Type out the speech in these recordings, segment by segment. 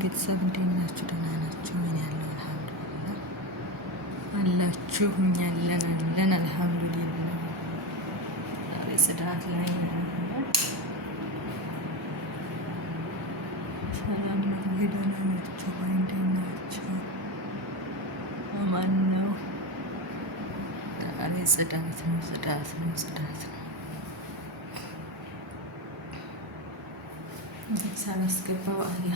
ቤተሰብ እንዴት ናችሁ? ደህና ናችሁ? ምን ያለው አልሐምዱሊላህ አላችሁ። እኛ አለን አልሐምዱሊላህ። ጽዳት ላይ ሰላም ነው። ደህና ናችሁ? እንዴት ናችሁ? አማን ነው። ዛሬ ጽዳት ነው። ሳላስገባው አለ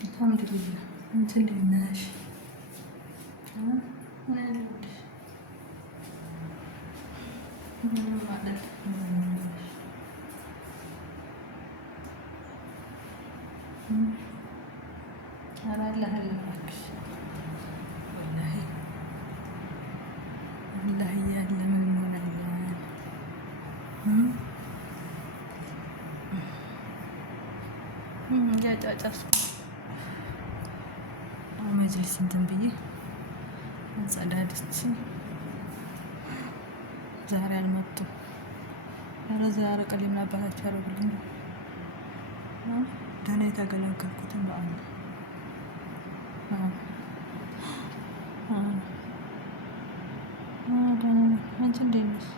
አልሐምዱሊላህ። እንትን እንዴት ነሽ? ማለት አላህ እባክሽ ወላሂ ያለ ምን እንሆናለን? ያጫጫስኩ መጅሊስ እንትን ብዬ አጸዳድቼ ዛሬ አልመጡም። ኧረ ዛሬ ቀን ምን አባታቸው ያደርጉልኝ? ደህና የተገላገልኩትን በአለ አንቺ እንዴት ነሽ?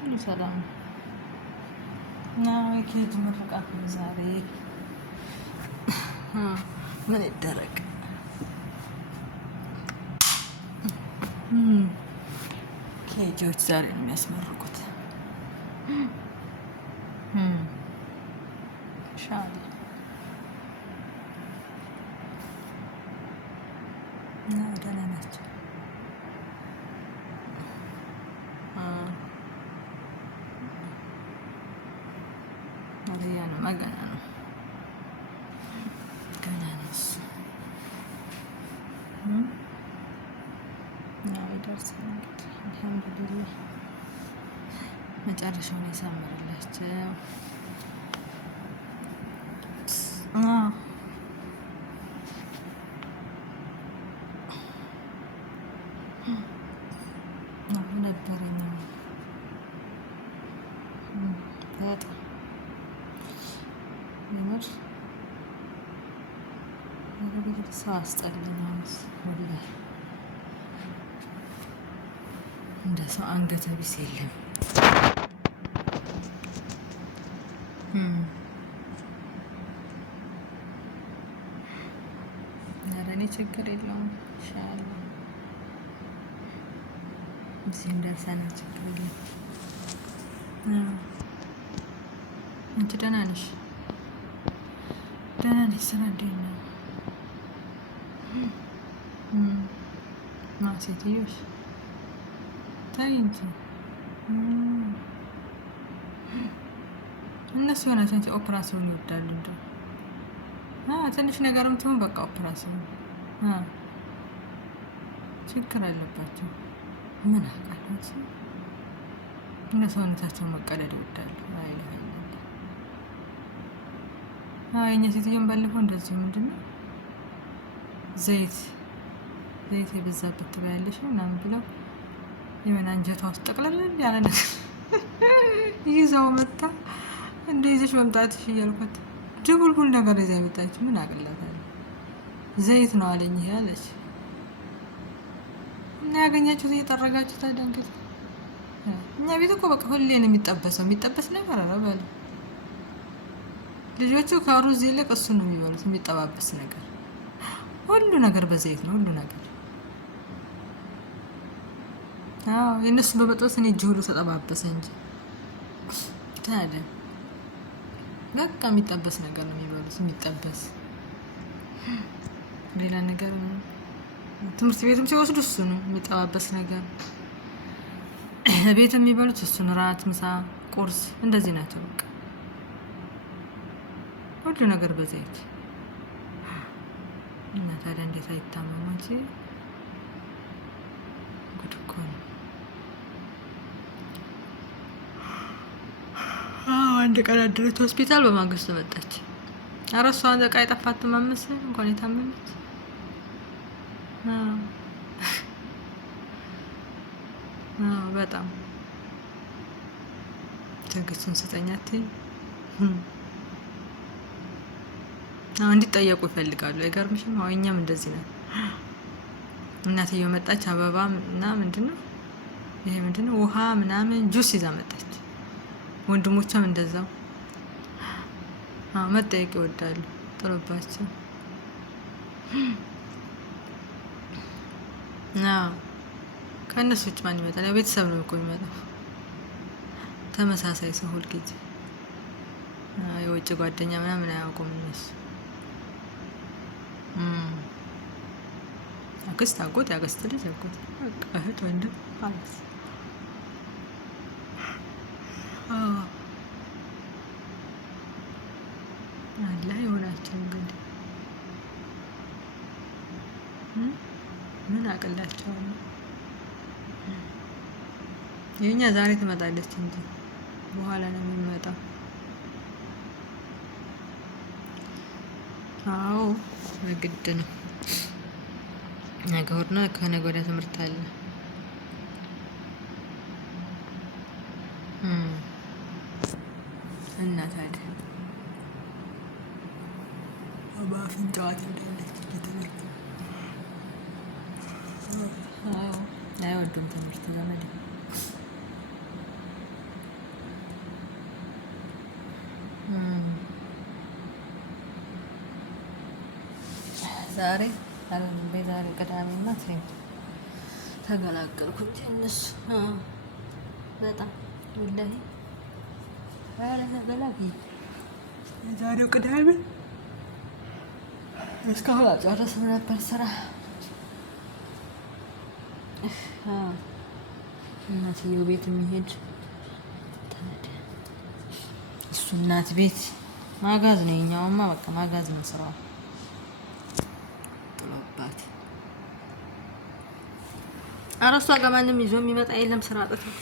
ሁሉ ሰላም ነው። እና ኬጅ ምርቃት ነው ዛሬ። ምን ይደረግ? ኬጆች ዛሬ ነው የሚያስመርቁት። ኢንሻአላህ እና ደህና ናቸው። ገና ነው ይደርሳል እንግዲህ አልሐምዱሊላህ። መጨረሻውን ያሳምርላቸው። ነበረኝ በጣም የምር ሰው አስጠላኝ። ወላሂ እንደ ሰው አንገተ ቢስ የለም። ኧረ እኔ ችግር የለውም ኢንሻአላህ። እዚህ እንደርሰና ችግር የለም። አንቺ ደህና ነሽ? ደህና ነሽ? ስራ እንዴት ነው? ሴትዮሽ ታይ እንጂ እነሱ የሆናቸው ኦፕራሲዮን ይወዳሉ። እንደው ትንሽ ነገርም ትሁን በቃ ኦፕራሲዮን ችግር አለባቸው። ምን አውቃለሁ። እነ ሰውነታቸውን መቀደድ ይወዳሉ። የእኛ ሴትዮን ባለፈው እንደዚሁ ምንድን ነው ዘይት የበዛበት ትበያለሽ ምናምን ብለው የሆነ አንጀቷ ውስጥ ጠቅላላ ያለ ነገር ይዛው መጣ። እንደ ይዘሽ መምጣትሽ እያልኳት ድቡልቡል ነገር ይዛ የመጣችው ምን አቅላታለሁ። ዘይት ነው አለኝ ይሄ አለች። እና ያገኛችሁት እየጠረጋችሁ ታደንግጥ። እኛ ቤት እኮ በቃ ሁሌ ነው የሚጠበስ ነገር አረበለ። ልጆቹ ከሩዝ ይልቅ እሱ ነው የሚበሉት፣ የሚጠባበስ ነገር። ሁሉ ነገር በዘይት ነው፣ ሁሉ ነገር። የእነሱ በመጥበስ እኔ እጅ ሁሉ ተጠባበሰ እንጂ ታዲያ በቃ የሚጠበስ ነገር ነው የሚበሉት፣ የሚጠበስ ሌላ ነገር። ትምህርት ቤትም ሲወስዱ እሱ ነው የሚጠባበስ ነገር። ቤት የሚበሉት እሱን፣ ራት፣ ምሳ፣ ቁርስ እንደዚህ ናቸው። በቃ ሁሉ ነገር በዘይት እና ታዲያ እንዴት አይታመሙ እንጂ ጉድ እኮ ነው። አንድ ቀን አደረች ሆስፒታል፣ በማግስቱ መጣች። ኧረ እሷን ዕቃ የጠፋት ማመስል እንኳን የታመመች በጣም ትዕግስቱን ስጠኛት። እንዲጠየቁ ይፈልጋሉ። አይገርምሽም? እኛም እንደዚህ ነው። እናትየው መጣች፣ አበባ እና ምንድነው ይሄ ምንድነው ውሃ ምናምን ጁስ ይዛ መጣች። ወንድሞቿም እንደዛው መጠየቅ ይወዳሉ። ጥሩባቸው ከእነሱ ውጭ ማን ይመጣል? ያው ቤተሰብ ነው እኮ የሚመጣው። ተመሳሳይ ሰው ሁልጊዜ የውጭ ጓደኛ ምናምን አያውቁም እነሱ። አክስት፣ አጎት፣ ያክስት ልጅ፣ አጎት፣ እህት፣ ወንድም አለስ አላ የሆናቸው እንግዲህ ምን አቅላቸዋለሁ። የኛ ዛሬ ትመጣለች እንጂ በኋላ ነው የሚመጣው። አዎ በግድ ነው። ነገ እሑድ ነው። ከነገ ወዲያ ትምህርት አለ። እና ታዲያ በአፍንጫዋ ትሄዳለች ለትምህርት። አይወዱም ትምህርት ዘመድ። ዛሬ ዛሬ ቅዳሜና ተገላገልኩኝ። እነሱ በጣም ወላሂ የዛሬው ቅዳሜ እስካሁን አልጨረስም ነበር ስራ። እናትየው ቤት የሚሄድ እሱ እናት ቤት ማጋዝ ነው። የኛውማ በቃ ማጋዝ ነው ስራው። ጥሎባት ኧረ እሷ ጋር ማንም ይዞ የሚመጣ የለም። ስራ አጥተው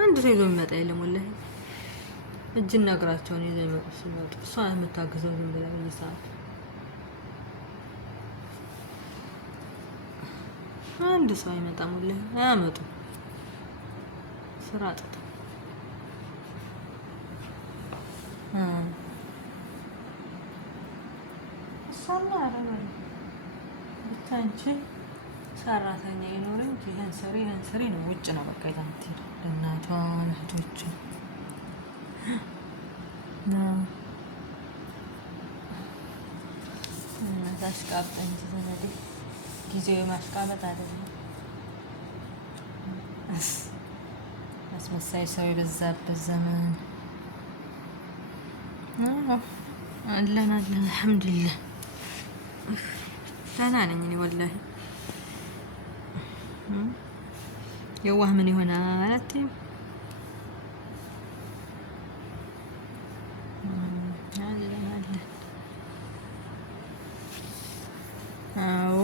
አንድ ሰው ይዞ የሚመጣ የለም ወላሂ። እጅና እግራቸውን ይዘው ይመጡ ሲመጡ እሷ የምታግዘው ዝም ብላ በየሰዓቱ አንድ ሰው አይመጣም ወላሂ። አያመጡም ስራ አጥተው። እሷማ አረጋለ ብቻ አንቺ ሰራተኛ ይኖር እንጂ ይሄን ስሪ ነው። ውጭ ነው በቃ ይዛ የምትሄደው ለእናቷ ለእህቶቿ ታሽቃብጥ እንጂ ዘመዴ ጊዜው የማሽቃበጥ አይደለም። አስመሳይ ሰው የበዛበት ዘመን አለን። አልሐምዱሊላህ ደህና ነኝ እኔ ወላሂ። የዋህ ምን ይሆናል አትይም? አለን አዎ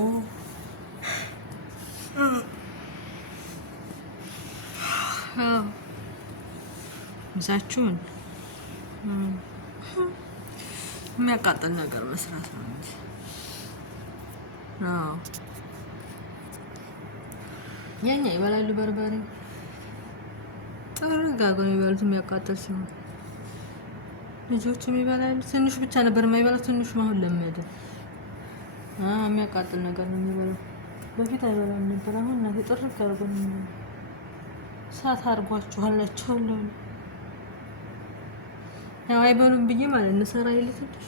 ምሳችሁን የሚያቃጥል ነገር መስራት ነው እንጂ የኛ ይበላሉ። በርበሬ ጥርጋጋ ነው የሚበሉት የሚያቃጥል ሲሆን፣ ልጆችም ይበላሉ። ትንሹ ብቻ ነበር የማይበላው፣ ትንሹ አሁን ለመደ። የሚያቃጥል ነገር ነው የሚበላው። በፊት አይበላም ነበር። አሁን እናቴ ጥርግ አድርጎ ነው የሚበላው። እሳት አድርጓችኋላችሁ አለ። ያው አይበሉም ብዬ ማለት ነው ሰራ ይል ትንሽ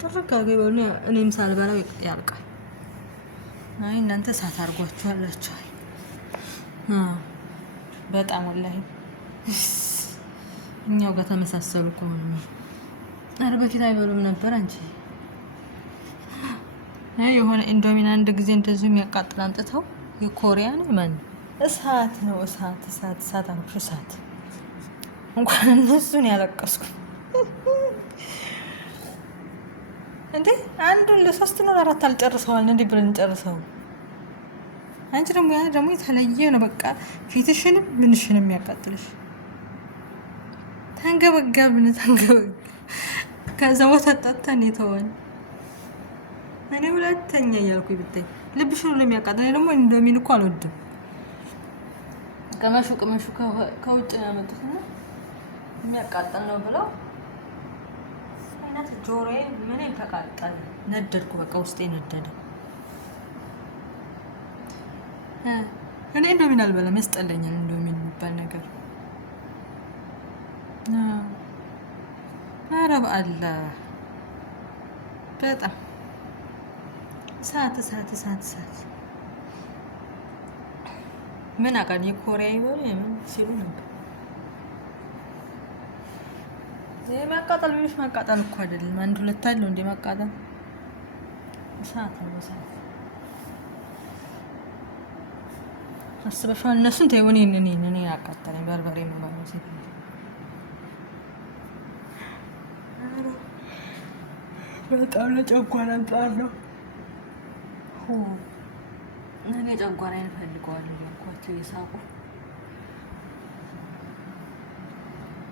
ጥርግ አድርገው ይበሉ። እኔም ሳልበላው ያልቃል። አይ እናንተ እሳት አድርጓችኋላችሁ። በጣም ወላሂ እኛው ጋር ተመሳሰሉ ከሆነ ነው። ኧረ በፊት አይበሉም ነበር አንቺ። የሆነ ኢንዶሚና አንድ ጊዜ እንደዚሁ የሚያቃጥል አምጥተው የኮሪያ ነው ማን እሳት ነው እሳት አልኩሽ እሳት። እንኳን እነሱን ያለቀስኩ እንዴ! አንዱን ለ3 ነው ለ4 አልጨርሰዋል እንዴ ብለን ጨርሰው። አንቺ ደግሞ ያ ደግሞ የተለየ ነው በቃ ፊትሽንም ምንሽንም የሚያቃጥልሽ ተንገበገብን ከዛ ወተት ጠጥተን የተወን እኔ ሁለተኛ እያልኩኝ ብታይ ልብሽ ሁሉ የሚያቃጥል ደግሞ እንደሚል እኮ አልወድም። ቅመሹ ከውጭ ነው ያመጡትና የሚያቃጥል ነው ብለው አይነት ጆሮዬ ምንም ተቃጠለ። ነደድኩ፣ በቃ ውስጤ ነደደ። እኔ እንደሚን አልበላም፣ ያስጠላኛል እንደሚል የሚባል ነገር። ኧረ በአላህ በጣም እሳት ምን አውቃለሁ። የኮሪያ ይበሉ የምን ሲሉ ነበር። ማቃጠል ቢሉሽ ማቃጠል እኮ አይደለም። አንድ ሁለት አለው እንደ ማቃጠል እሳት ነው። እሳት አስበሽዋል? እነሱን ተይው። እኔ አቃጠለኝ። በርበሬ ነው ሴት በጣም ለጨጓራ አንጣር ነው። እኔ ጨጓራዬን እፈልገዋለሁ ያልኳቸው የሳቁ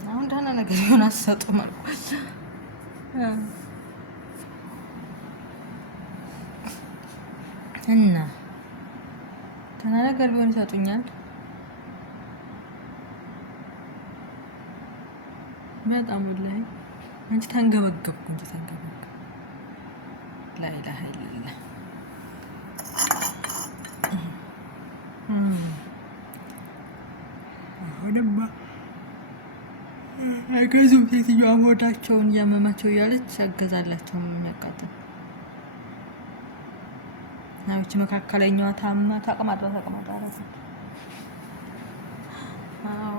አሁን ደህና ነገር ቢሆን አትሰጡም አልኳቸው። እና ደህና ነገር ቢሆን ይሰጡኛል። በጣም ወላሂ አንቺ ተንገበገብኩ እንጂ ተንገበገብኩ። ላኢላሀ ኢለላህ አሁንማ አይገዙም። ሴትዮዋ ሆዳቸውን እያመማቸው እያለች ያገዛላቸው የሚያቃጥል ናዎች። መካከለኛዋ ታማ ተቅማጣ አረፈች። አዎ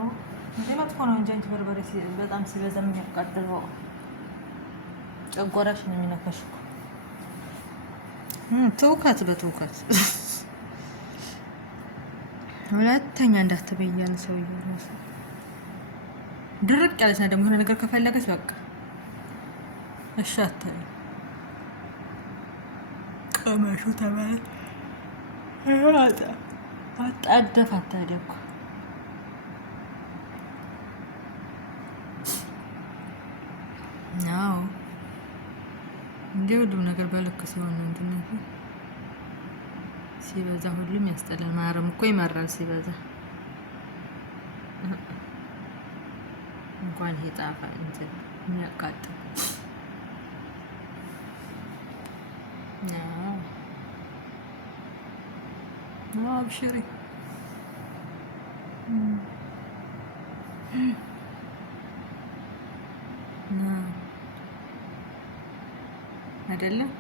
እንደ መጥፎ ነው እንጂ አንቺ በርበሬ በጣም ሲበዛ የሚያቃጥለው ጨጓራሽ ነው የሚነካሽ እኮ። ትውከት በትውከት ሁለተኛ እንዳትበይ እያለ ሰውዬው እራሱ ድርቅ ያለች ነው። ደግሞ የሆነ ነገር ከፈለገች በቃ እሺ አትልም። ቀመሹ ተባለ አጣደፍ አታዲያ እኮ አዎ እንደ ሁሉም ነገር በልክ ሲሆን ነው እንጂ ሲበዛ ሁሉም ያስጠላል። ማረም እኮ ይመራል ሲበዛ። እንኳን ይሄ ጣፋጭ እንትን የሚያቃጥል አብሽሪ አይደለም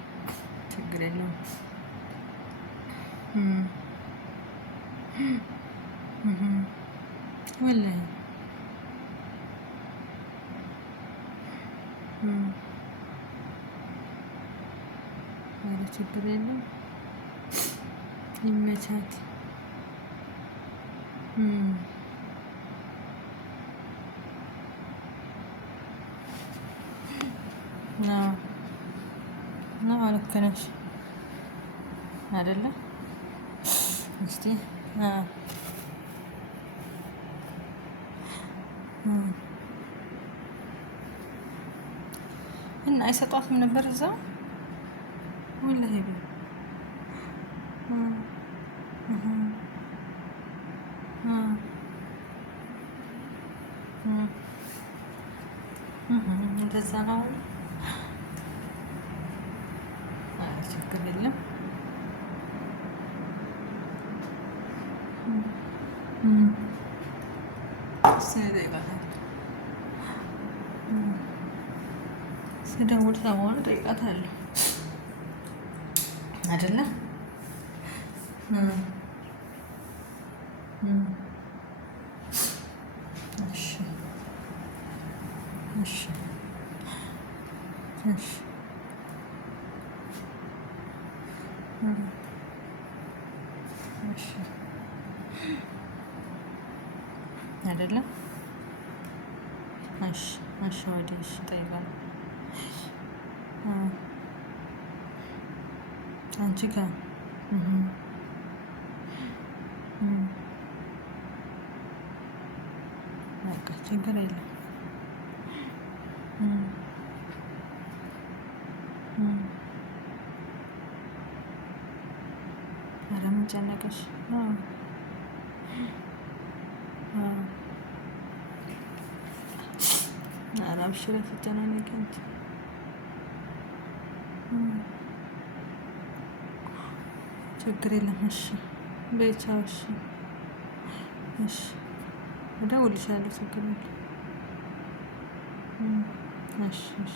ችግር የለውም። ወላሂ ኧረ ችግር የለውም። ይመቻት። ልክ ነሽ አይደለ? እስቲ እና አይሰጧትም ነበር እዛ ወላሂ እንደዛ ነው። ችግር የለም። ስደውል ሰሞኑን እጠይቃታለሁ አይደለ? እሺ አይደለም? እሺ ወዲህ እጠይቃለሁ። አንቺ ጋር በቃ ችግር የለም። ጨነቀሽ? ኧረ አብሽሪ አትጨናነቂ አንቺ። ችግር የለም። እሺ በይ ቻው። እሺ እሺ እደውልልሻለሁ። ችግር የለም። እሺ እሺ